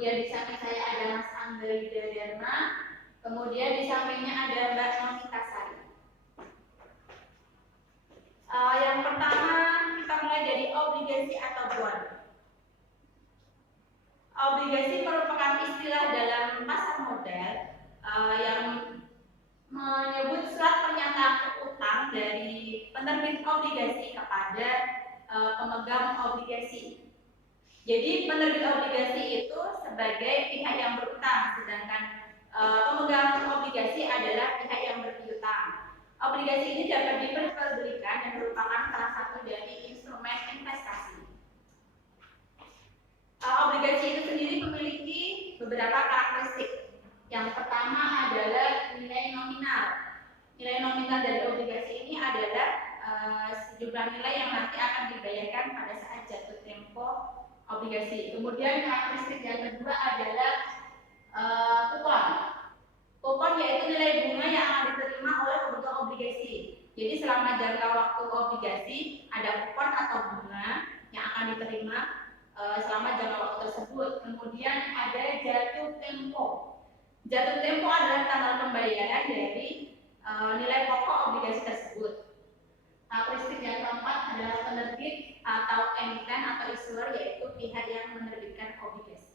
kemudian di samping saya ada Mas Angga Dharma, kemudian di sampingnya ada Mbak Novita Sari. Yang pertama kita mulai dari obligasi atau bond. Obligasi merupakan istilah dalam pasar modal yang menyebut surat pernyataan utang dari penerbit obligasi kepada pemegang obligasi. Jadi penerbit obligasi itu sebagai pihak yang berutang, sedangkan pemegang obligasi adalah pihak yang berpiutang. Obligasi ini dapat diperjualbelikan dan merupakan salah satu dari instrumen investasi. Obligasi itu sendiri memiliki beberapa karakteristik. Yang pertama adalah nilai nominal. Nilai nominal dari obligasi ini adalah sejumlah nilai yang nanti akan dibayarkan pada saat jatuh tempo obligasi. Kemudian karakteristik yang kedua adalah kupon. Kupon yaitu nilai bunga yang akan diterima oleh pemegang obligasi. Jadi selama jangka waktu obligasi ada kupon atau bunga yang akan diterima selama jangka waktu tersebut. Kemudian ada jatuh tempo. Jatuh tempo adalah tanggal pembayaran dari nilai pokok obligasi tersebut. Karakteristik yang keempat adalah penerbit atau emiten atau issuer, yaitu pihak yang menerbitkan obligasi.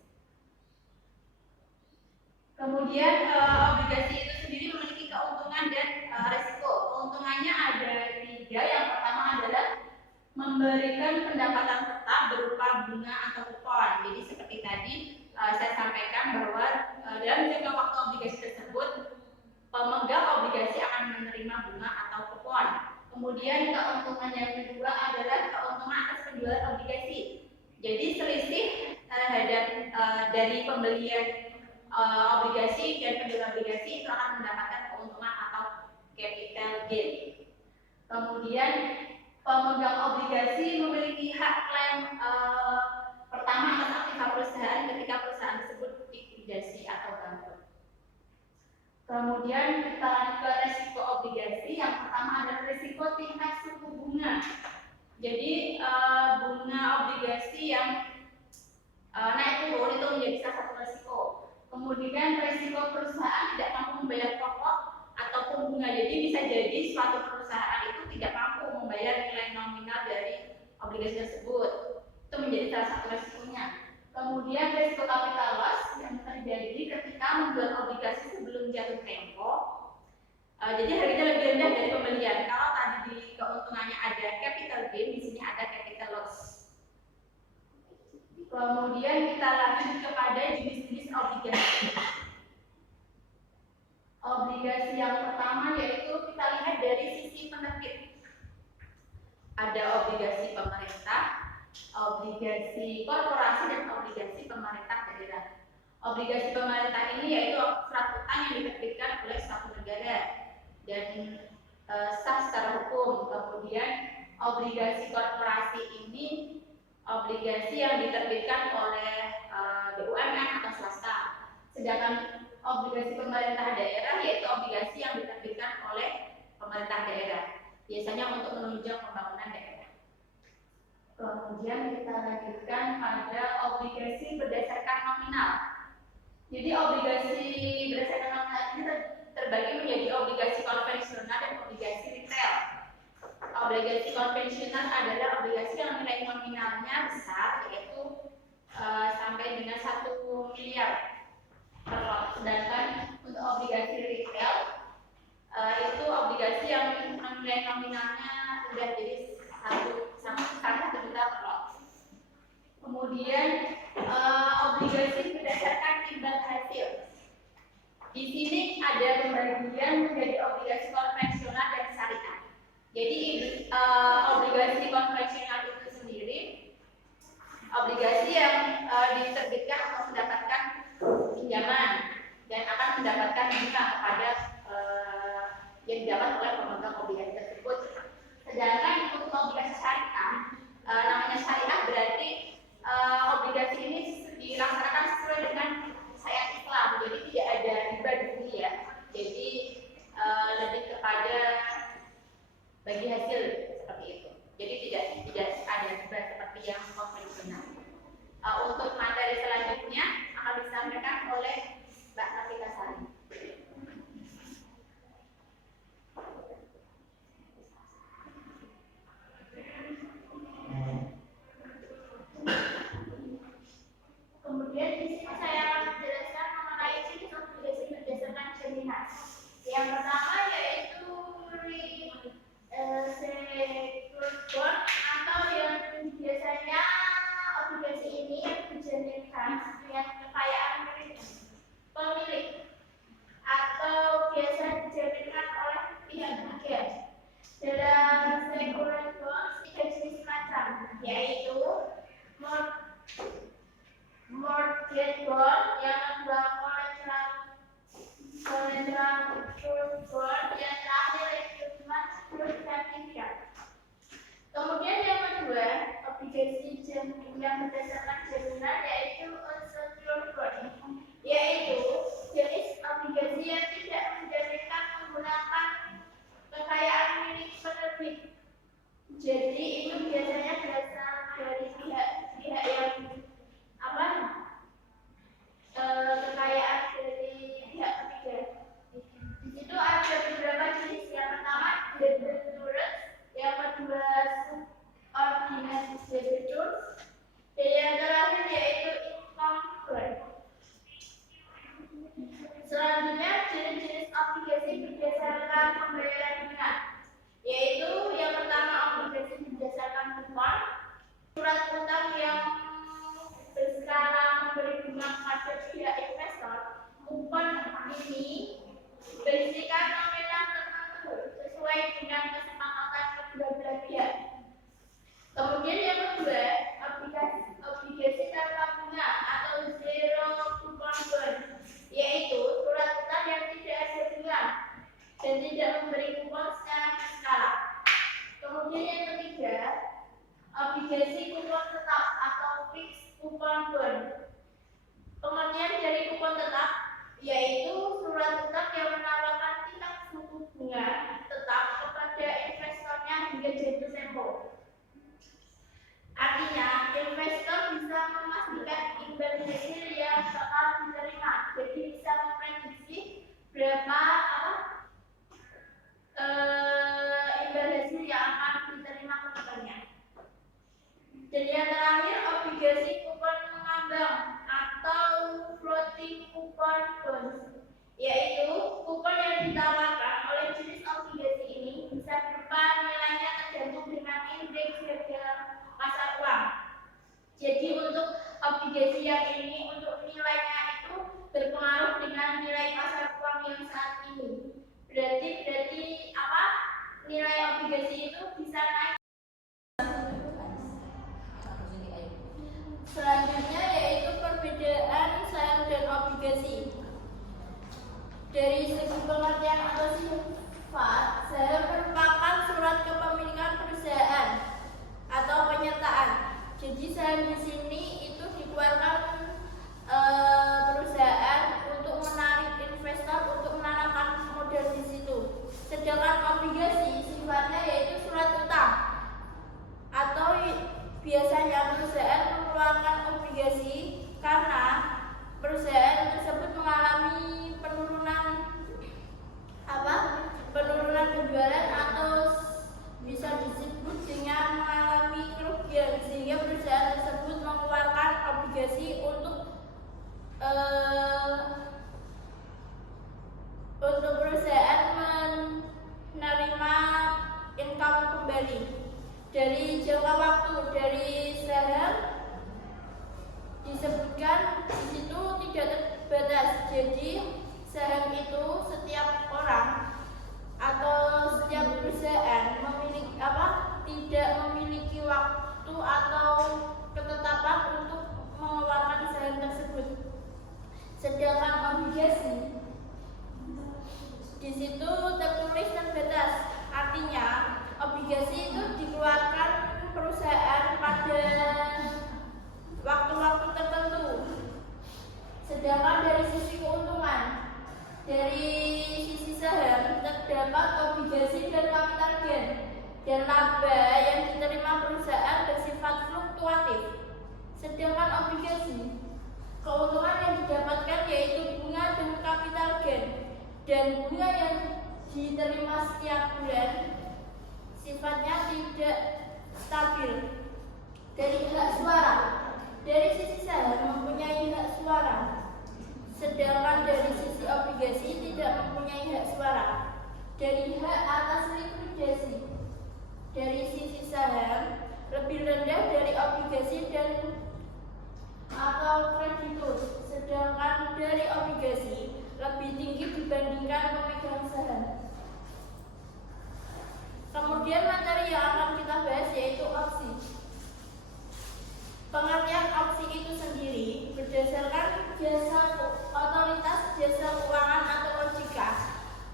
Kemudian obligasi itu sendiri memiliki keuntungan dan risiko. Keuntungannya ada 3. Yang pertama adalah memberikan pendapatan tetap berupa bunga atau kupon. Jadi seperti tadi saya sampaikan bahwa dalam jangka waktu obligasi tersebut pemegang obligasi akan menerima bunga atau kupon. Kemudian keuntungan yang kedua adalah keuntungan atas penjualan obligasi. Jadi selisih terhadap dari pembelian obligasi dan penjualan obligasi itu akan mendapatkan keuntungan atau capital gain. Kemudian pemegang obligasi memiliki hak klaim pertama atas aktiva perusahaan ketika perusahaan tersebut likuidasi atau bangkrut. Kemudian kita lanjut ke risiko obligasi. Yang pertama adalah risiko tingkat suku bunga. Jadi bunga obligasi yang naik turun itu menjadi salah satu risiko. Kemudian risiko perusahaan tidak mampu membayar pokok ataupun bunga. Jadi bisa jadi suatu perusahaan itu tidak mampu membayar nilai nominal dari obligasi tersebut. Itu menjadi salah satu risikonya. Kemudian risiko capital loss yang terjadi ketika menjual obligasi sebelum jatuh tempo. Jadi harganya lebih rendah dari pembelian. Kalau tadi di keuntungannya ada capital gain, di sini ada capital loss. Kemudian kita lanjut kepada jenis-jenis obligasi. Obligasi yang pertama yaitu kita lihat dari sisi penerbit. Ada obligasi pemerintah, obligasi korporasi, dan obligasi pemerintah daerah. Obligasi pemerintah ini yaitu surat utang yang diterbitkan oleh suatu negara dan sah secara hukum. Kemudian obligasi korporasi ini obligasi yang diterbitkan oleh BUMN atau swasta. Sedangkan obligasi pemerintah daerah yaitu obligasi yang diterbitkan oleh pemerintah daerah, biasanya untuk menunjang pembangunan daerah. Kemudian kita lanjutkan pada obligasi berdasarkan nominal. Jadi obligasi berdasarkan nominal ini terbagi menjadi obligasi konvensional dan obligasi retail. Obligasi konvensional adalah obligasi yang nilai nominalnya besar, yaitu sampai dengan 1 miliar per lot. Sedangkan untuk obligasi retail itu obligasi yang nilai nominalnya rendah, jadi 1 juta per lot. Kemudian obligasi berdasarkan imbal hasil. Di sini ada pembagian menjadi obligasi konvensional dan syariah. Jadi obligasi konvensional itu sendiri obligasi yang diterbitkan untuk mendapatkan pinjaman dan akan mendapatkan bunga kepada yang didapat oleh pemegang obligasi tersebut. Sedangkan untuk obligasi syariah, namanya syariah berarti obligasi ini dilaksanakan sesuai dengan syariat Islam. Jadi tidak ada riba di sini ya. Jadi lebih kepada bagi hasil seperti itu. Jadi tidak ada riba seperti yang konvensional. Untuk materi selanjutnya akan disampaikan oleh Mbak Nafika Sari. Kemudian di sini saya menjelaskan mengenai jenis obligasi berdasarkan jaminan. Yang pertama yaitu secured bond atau yang biasanya obligasi ini yang dijaminkan dengan kekayaan pemilik atau biasa dijaminkan oleh pihak ketiga. Dalam secured bond tiga jenis macam, yaitu mortgage bond, yang kedua collateral trust bond, yang terakhir recruitment certificate. Kemudian yang kedua, obligasi yang berdasarkan jaminan yaitu unsecured bond, yaitu jenis obligasi yang tidak menjaminkan menggunakan kekayaan milik penerbit. Jadi itu biasanya berasal dari pihak yang kekayaan dari pihak ketiga. Di situ ada beberapa jenis. Yang pertama debitors, yang kedua subordinate debitors, dan yang terakhir yaitu income bond. Selanjutnya jenis-jenis obligasi berdasarkan pembayaran bunga, yaitu yang pertama obligasi berdasarkan kupon, surat utang yang berskala memberi bunga kepada pihak investor. Kupon ini berisikan nominal tertentu sesuai dengan kesepakatan kedua belah pihak. Kemudian yang kedua, obligasi tanpa bunga atau zero coupon bond, yaitu surat utang yang tidak ada bunga dan tidak memberi kupon secara berskala. Kemudian yang ketiga, obligasi kupon tetap atau fixed coupon bond. Pengertian dari kupon tetap yaitu surat utang yang menawarkan tingkat suku bunga tetap kepada investornya hingga jatuh tempo. Artinya, investor bisa memastikan imbal hasil yang bakal diterima, jadi bisa memprediksi berapa imbal hasil yang akan diterima ke depannya. Dan yang terakhir, obligasi kupon mengambang atau floating coupon bonds, yaitu kupon yang ditawarkan oleh jenis obligasi ini bisa berupa nilainya tergantung dengan indeks harga pasar uang. Jadi untuk obligasi yang ini, untuk nilainya itu berpengaruh dengan nilai pasar uang yang saat ini. Berarti nilai obligasi itu bisa naik. Selanjutnya yaitu perbedaan saham dan obligasi. Dari segi pengertian atau sifat, saham merupakan surat kepemilikan perusahaan atau penyertaan. Jadi saham di sini itu dikeluarkan perusahaan untuk menarik investor untuk menanamkan modal di situ. Sedangkan obligasi sifatnya yaitu surat utang atau biasanya perusahaan mengeluarkan obligasi karena perusahaan tersebut mengalami penurunan penjualan atau bisa disebut dengan mengalami kerugian, sehingga perusahaan tersebut mengeluarkan obligasi untuk perusahaan menerima income kembali dari jangka waktu. Dari saham disebutkan di situ tidak terbatas. Jadi saham itu setiap orang atau setiap perusahaan tidak memiliki waktu atau ketetapan untuk mengeluarkan saham tersebut. Sedangkan obligasi di situ tertulis terbatas. Artinya obligasi itu dikeluarkan perusahaan pada waktu-waktu tertentu. Sedangkan dari sisi keuntungan, dari sisi saham terdapat obligasi dan capital gain, dan laba yang diterima perusahaan bersifat fluktuatif. Sedangkan obligasi Keuntungan yang didapatkan yaitu bunga dan capital gain, dan bunga yang diterima setiap bulan sifatnya tidak stabil. Dari hak suara, dari sisi saham mempunyai hak suara, sedangkan dari sisi obligasi tidak mempunyai hak suara. Dari hak atas likuidasi, dari sisi saham lebih rendah dari obligasi dan atau kreditur, sedangkan dari obligasi lebih tinggi dibandingkan pemegang saham. Kemudian materi yang akan kita bahas yaitu opsi. Pengertian opsi itu sendiri berdasarkan jasa otoritas jasa keuangan atau OJK.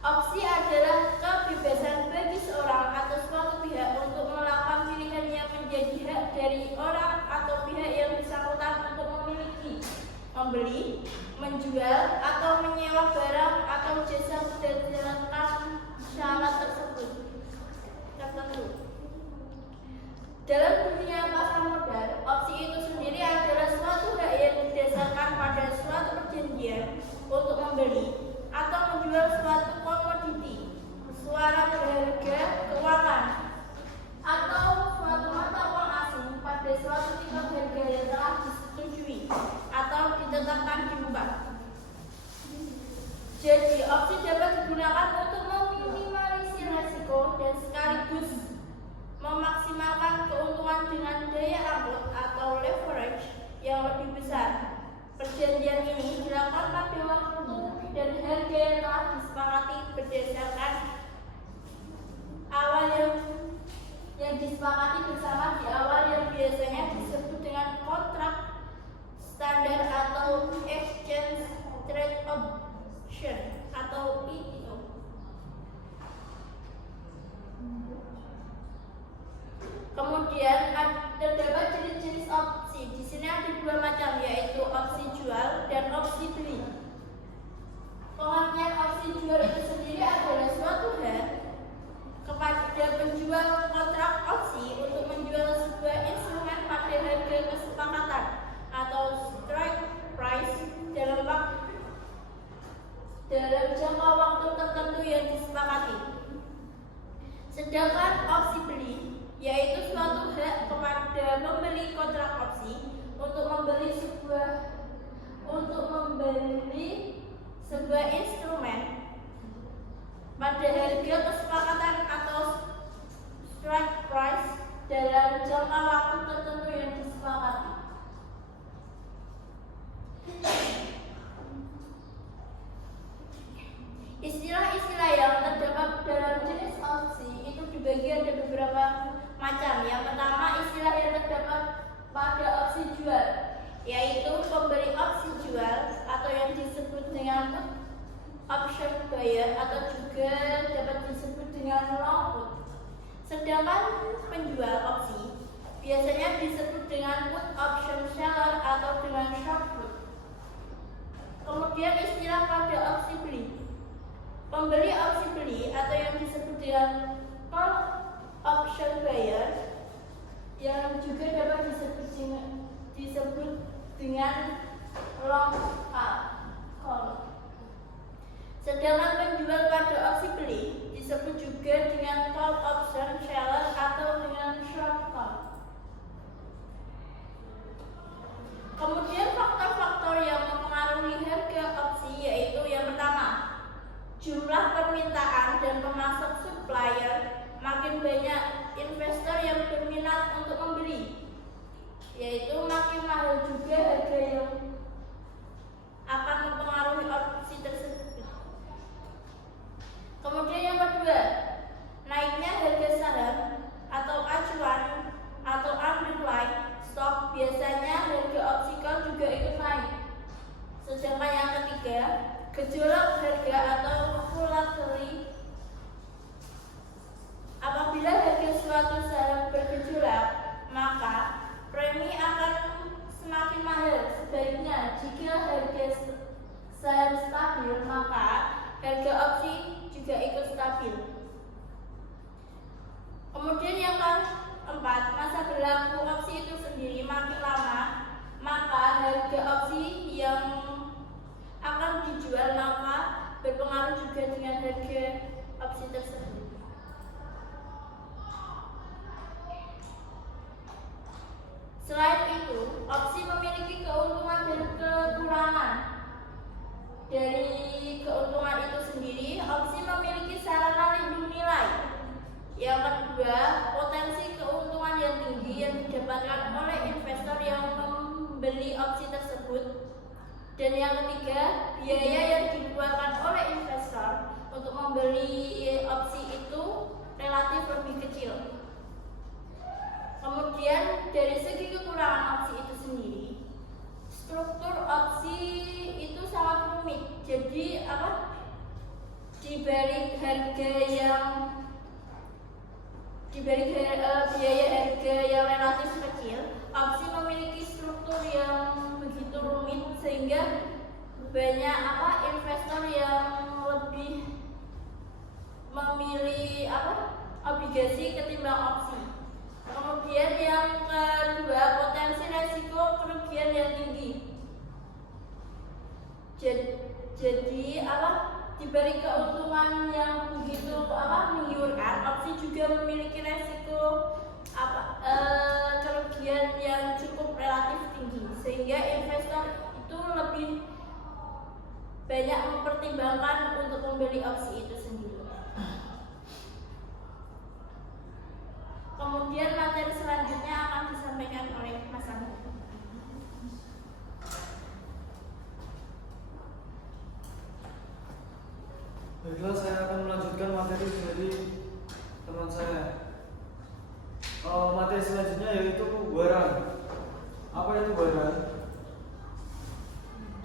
Opsi adalah kebebasan bagi seorang atau suatu pihak untuk melakukan pilihan yang menjadi hak dari orang atau pihak yang bersangkutan untuk memiliki, membeli, menjual, atau menyewa barang atau jasa berdasarkan syarat tertentu. Dalam dunia pasar modal, opsi itu sendiri adalah suatu hak yang didasarkan pada suatu perjanjian untuk membeli atau menjual suatu komoditi, suara berharga keuangan, atau suatu mata uang asing pada suatu tingkat harga yang telah disetujui atau ditetapkan di bank. Jadi, opsi dapat digunakan untuk meminimalisir risiko dan sekaligus memaksimalkan keuntungan dengan daya angkut atau leverage yang lebih besar. Perjanjian ini dilakukan pada waktu dan harga yang telah disepakati berdasarkan awal yang disepakati bersama di awal yang biasanya disebut dengan kontrak standar atau exchange trade option atau ETO. Kemudian terdapat jenis-jenis opsi. Di sini ada dua macam, yaitu opsi jual dan opsi beli. Pengertian opsi jual itu sendiri adalah suatu hak kepada penjual kontrak opsi untuk menjual sebuah instrumen pada harga kesepakatan atau strike price dalam jangka waktu tertentu yang disepakati. Sedangkan opsi beli yaitu suatu hak kepada pembeli kontrak opsi untuk membeli sebuah instrumen pada harga kesepakatan atau strike price dalam jangka waktu tertentu yang disepakati. Istilah-istilah yang terdapat dalam jenis opsi itu dibagi ada beberapa macam. Yang pertama, istilah yang terdapat pada opsi jual, yaitu pemberi opsi jual atau yang disebut dengan put option buyer atau juga dapat disebut dengan long put. Sedangkan penjual opsi biasanya disebut dengan put option seller atau dengan short put. Kemudian istilah pada opsi beli, pembeli opsi beli atau yang disebut dengan call option buyer yang juga dapat disebut dengan long call. Sedangkan penjual pada opsi beli disebut juga dengan call option seller atau dengan short call. Kemudian faktor-faktor yang mempengaruhi harga opsi yaitu yang pertama, jumlah permintaan dan pemasok supplier. Makin banyak investor yang berminat untuk membeli, yaitu makin mahal juga harga yang akan mempengaruhi opsi tersebut. Kemudian yang kedua, naiknya harga saham atau acuan atau underlying stock, biasanya harga opsi call juga ikut naik. Sedangkan yang ketiga, gejolak harga atau volatility. Apabila harga suatu saham bergejolak, maka premi akan semakin mahal. Sebaliknya, jika harga saham stabil, maka harga opsi juga ikut stabil. Kemudian yang keempat, masa berlaku opsi itu sendiri makin lama, maka harga opsi yang akan dijual maka berpengaruh juga dengan harga opsi tersebut. Selain itu, opsi memiliki keuntungan dan kekurangan. Dari keuntungan itu sendiri, opsi memiliki sarana lindung nilai. Yang kedua, potensi keuntungan yang tinggi yang didapatkan oleh investor yang membeli opsi tersebut. Dan yang ketiga, biaya yang dikeluarkan oleh investor untuk membeli opsi itu relatif lebih kecil. Kemudian dari segi kekurangan opsi itu sendiri, struktur opsi itu sangat rumit. Jadi dibalik biaya harga yang relatif kecil, opsi memiliki struktur yang begitu rumit sehingga banyak investor yang lebih memilih obligasi ketimbang opsi. Kemudian yang kedua, potensi resiko kerugian yang tinggi. Jadi dibalik keuntungan yang begitu menggiurkan, opsi juga memiliki resiko kerugian yang cukup relatif tinggi, sehingga investor itu lebih banyak mempertimbangkan untuk membeli opsi itu sendiri. Kemudian materi selanjutnya akan disampaikan oleh Mas Angga. Baiklah, saya akan melanjutkan materi dari teman saya. Materi selanjutnya yaitu barang. Apa itu barang?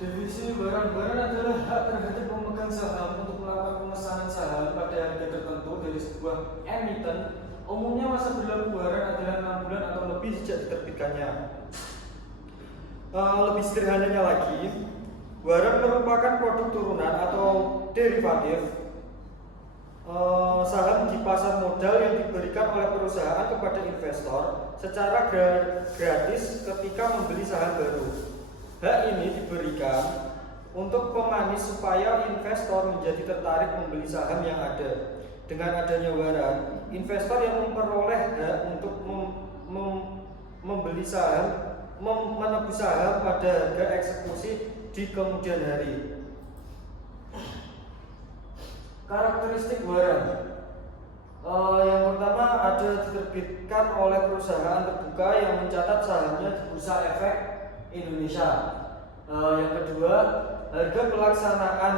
Definisi barang adalah hak terhadap pemegang saham untuk melakukan pemesanan saham pada harga tertentu dari sebuah emiten. Umumnya masa berlaku barang adalah 6 bulan atau lebih sejak diterbitkannya. Lebih sederhananya lagi, barang merupakan produk turunan atau derivatif saham di pasar modal yang diberikan oleh perusahaan kepada investor secara gratis ketika membeli saham baru. Hak ini diberikan untuk pemanis supaya investor menjadi tertarik membeli saham yang ada. Dengan adanya waran, investor yang memperoleh hak untuk membeli saham, menebus saham pada harga eksekusi di kemudian hari. Karakteristik waran. Yang pertama, ada diterbitkan oleh perusahaan terbuka yang mencatat sahamnya di Bursa Efek Indonesia. Yang kedua, harga pelaksanaan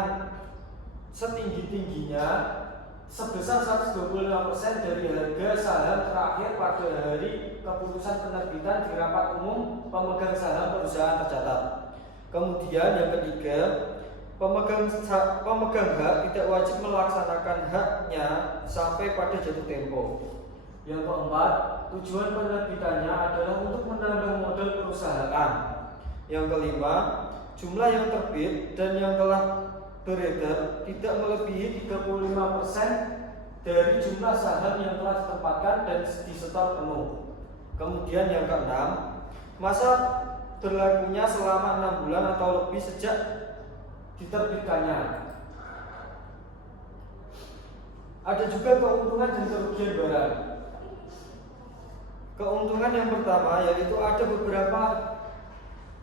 setinggi-tingginya sebesar 125% dari harga saham terakhir pada hari keputusan penerbitan di rapat umum pemegang saham perusahaan tercatat. Kemudian yang ketiga, pemegang hak tidak wajib melaksanakan haknya sampai pada jatuh tempo. Yang keempat, tujuan penerbitannya adalah untuk menambah modal perusahaan. Yang kelima, jumlah yang terbit dan yang telah beredar tidak melebihi 35% dari jumlah saham yang telah ditempatkan dan disetor penuh. Kemudian yang keenam, masa berlakunya selama 6 bulan atau lebih sejak diterbitkannya. Ada juga keuntungan dan kerugian barang. Keuntungan yang pertama yaitu ada beberapa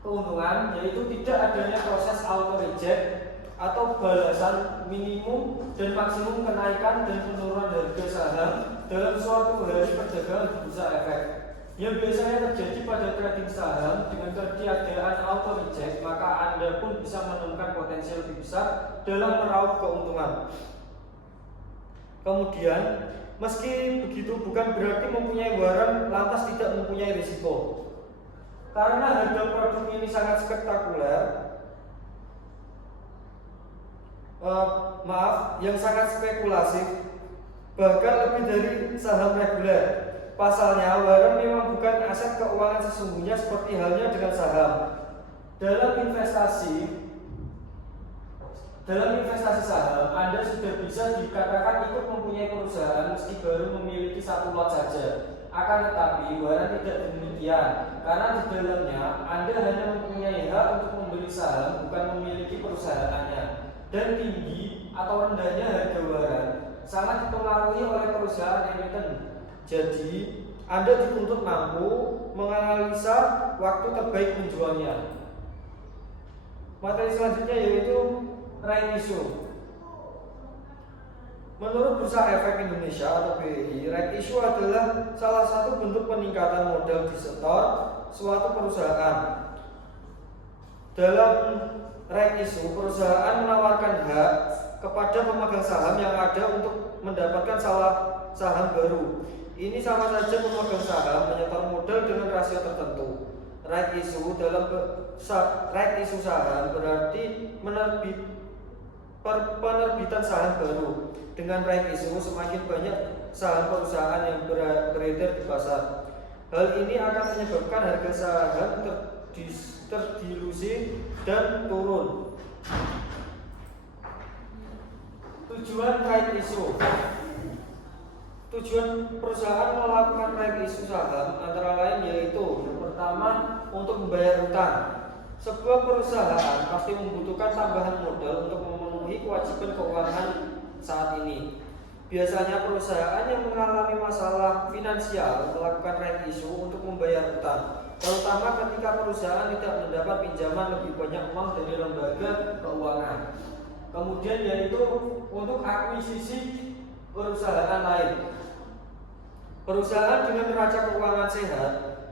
keuntungan, yaitu tidak adanya proses auto reject atau balasan minimum dan maksimum kenaikan dan penurunan harga saham dalam suatu hari perdagangan di bursa efek. Yang biasanya terjadi pada trading saham dengan ketiadaan auto reject, maka Anda pun bisa menemukan potensi lebih besar dalam meraup keuntungan. Kemudian, meski begitu bukan berarti mempunyai waran lantas tidak mempunyai risiko. Karena harga produk ini sangat spektakuler, yang sangat spekulatif, bahkan lebih dari saham reguler. Pasalnya, waran memang bukan aset keuangan sesungguhnya seperti halnya dengan saham. Dalam investasi saham, Anda sudah bisa dikatakan ikut mempunyai perusahaan meski baru memiliki satu lot saja. Akan tetapi Waran tidak demikian, karena di dalamnya Anda hanya mempunyai hak untuk membeli saham, bukan memiliki perusahaannya. Dan tinggi atau rendahnya harga Waran sangat dipengaruhi oleh perusahaan emiten. Jadi Anda dituntut mampu menganalisa waktu terbaik menjualnya. Materi selanjutnya yaitu right issue. Menurut Bursa Efek Indonesia atau BEI, right issue adalah salah satu bentuk peningkatan modal di setor suatu perusahaan. Dalam right issue, perusahaan menawarkan hak kepada pemegang saham yang ada untuk mendapatkan saham baru. Ini sama saja pemegang saham menyetor modal dengan rasio tertentu. Right issue dalam right issue saham berarti penerbitan saham baru. Dengan right issue semakin banyak saham perusahaan yang beredar di pasar. Hal ini akan menyebabkan harga saham terdilusi dan turun. Tujuan right issue. Tujuan perusahaan melakukan right issue saham antara lain yaitu yang pertama untuk membayar utang. Sebuah perusahaan pasti membutuhkan tambahan modal untuk memenuhi kewajiban keuangan saat ini. Biasanya perusahaan yang mengalami masalah finansial melakukan right issue untuk membayar utang, terutama ketika perusahaan tidak mendapat pinjaman lebih banyak uang dari lembaga keuangan. Kemudian yaitu untuk akuisisi perusahaan lain. Perusahaan dengan neraca keuangan sehat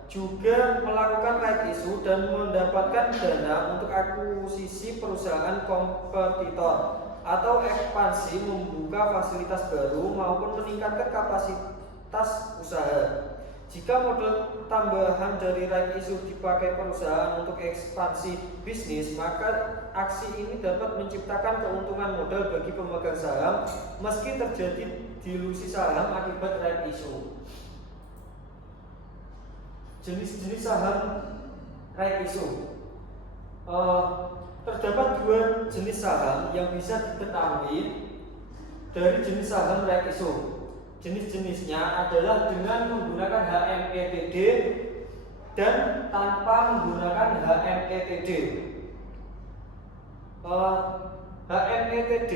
juga melakukan right issue dan mendapatkan dana untuk akuisisi perusahaan kompetitor atau ekspansi, membuka fasilitas baru maupun meningkatkan kapasitas usaha. Jika modal tambahan dari right issue dipakai perusahaan untuk ekspansi bisnis, maka aksi ini dapat menciptakan keuntungan modal bagi pemegang saham meski terjadi dilusi saham akibat right issue. Jenis-jenis saham right issue. Terdapat dua jenis saham yang bisa diketahui dari jenis saham right issue. Jenis-jenisnya adalah dengan menggunakan HMETD dan tanpa menggunakan HMETD. HMETD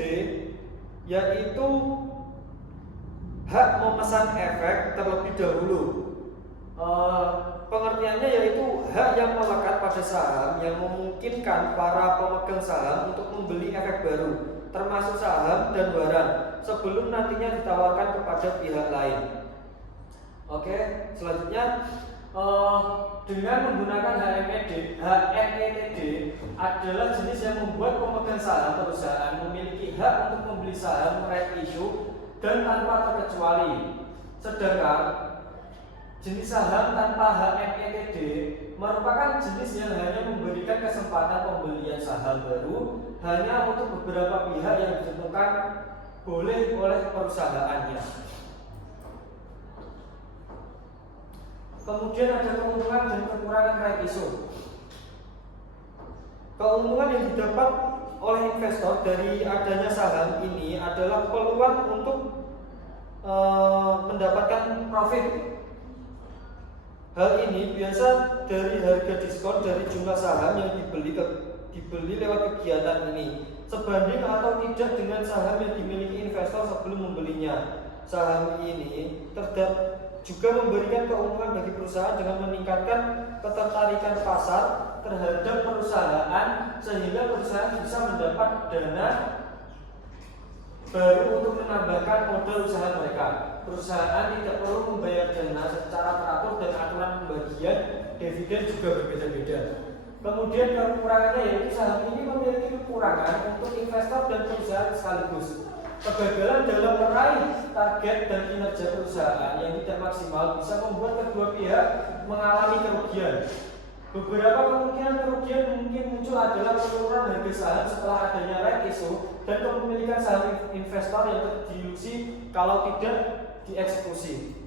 yaitu hak memesan efek terlebih dahulu. Pengertiannya yaitu hak yang melekat pada saham yang memungkinkan para pemegang saham untuk membeli efek baru, termasuk saham dan barang, sebelum nantinya ditawarkan kepada pihak lain. Oke, selanjutnya dengan menggunakan HMETD adalah jenis yang membuat pemegang saham perusahaan memiliki hak untuk membeli saham right issue dan tanpa terkecuali. Sedangkan jenis saham tanpa HMETD merupakan jenis yang hanya memberikan kesempatan pembelian saham baru hanya untuk beberapa pihak yang ditentukan boleh oleh perusahaannya. Kemudian ada keuntungan dan kekurangan right issue. Keuntungan yang didapat oleh investor dari adanya saham ini adalah peluang untuk mendapatkan profit. Hal ini biasa dari harga diskon dari jumlah saham yang dibeli lewat kegiatan ini, sebanding atau tidak dengan saham yang dimiliki investor sebelum membelinya. Saham ini juga memberikan keuntungan bagi perusahaan dengan meningkatkan ketertarikan pasar terhadap perusahaan, sehingga perusahaan bisa mendapat dana baru untuk menambahkan modal usaha mereka. Perusahaan tidak perlu membayar dana secara teratur dan aturan pembagian dividen juga berbeda-beda. Kemudian kekurangannya yaitu saham ini memiliki kekurangan untuk investor dan perusahaan sekaligus. Kegagalan dalam meraih target dan kinerja perusahaan yang tidak maksimal bisa membuat kedua pihak mengalami kerugian. Beberapa kemungkinan kerugian mungkin muncul adalah penurunan harga saham setelah adanya right issue dan kepemilikan saham investor yang terdilusi kalau tidak dieksekusi.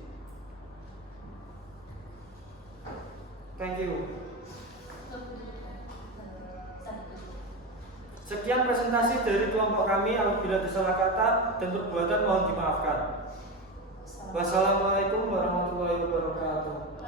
Thank you. Sekian presentasi dari kelompok kami. Apabila ada salah kata dan perbuatan mohon dimaafkan. Wassalamualaikum warahmatullahi wabarakatuh.